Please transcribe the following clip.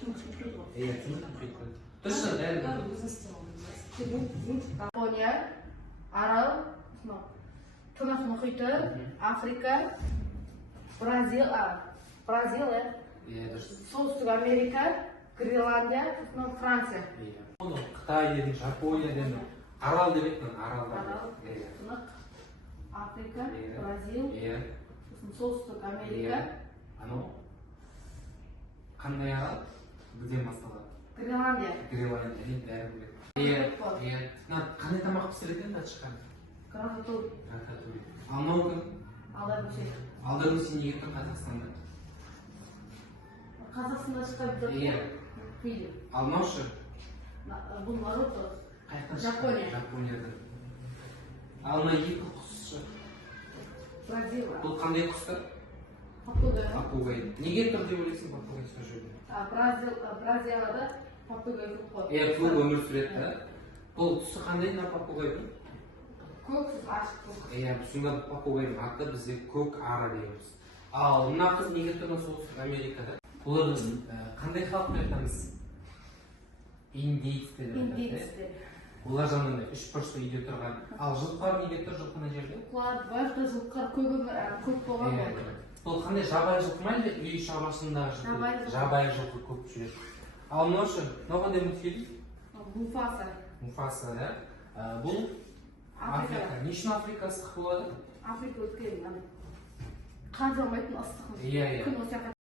Iya, Tinduk muhit. Terus dari Japonya, Arab, Tengah Muhiti, Afrika, Brazil ya. Iya, terus Солтүстік Америка, Гренландия, Франция. iya. Оны Қытай дедім, Жапония дедім. Арал деп еттің, аралдар. Арал, Iya. Тынық, Африка, Iya. Бразил, Iya. Солтүстік Америка, Анау қандай арал? Бізден басталады. Гренландия. Гренландия дейді, бәрі біледі. Иә, иә. Қандай тамақ пісіреді енді шыққан? Рататуй. Рататуй. Алмау күн? Алдағы сен неге тұрдың Қазақстанда? Қазақстанда шыққан Иә. фильм. Алмаушы? Бұл Наруто. Қайдан Жапония. Жапониядан. Ал мына екі құсшы? Бразил. Бұл қандай құстар? Папугай. Папугай. Неге тұр деп ойлайсың папугай сол жерде? Бразилияда папугай көп қой. Иә, көп өмір сүреді да. Бұл түсі қандай мына папугайдың? Көк, ашық көк. Иә, сонда папугайдың аты бізде көк ара дейміз. Ал мына қыз неге тұр солтүстік Америкада? Бұлар қандай халықты айтамыз? Индейцтер. Индейцтер. Олар жаңағыдай үш бұрышты үйде тұрған. Ал жылқылар неге тұр жылқы мына жерде? Жылқылар көп болған ғой. Бұл қандай жабайы жылқы ма әлде үй шаруашылығындағы жылқы? Жабайы жылқы көп жүреді. Ал мынау ше, мынау қандай мультфильм? Муфаса. Муфаса, да? Бұл Африка. Не үшін Африка ыстық болады? Африка өткен қан жаумайтын ыстық. Иә, иә. Күн осы жаққа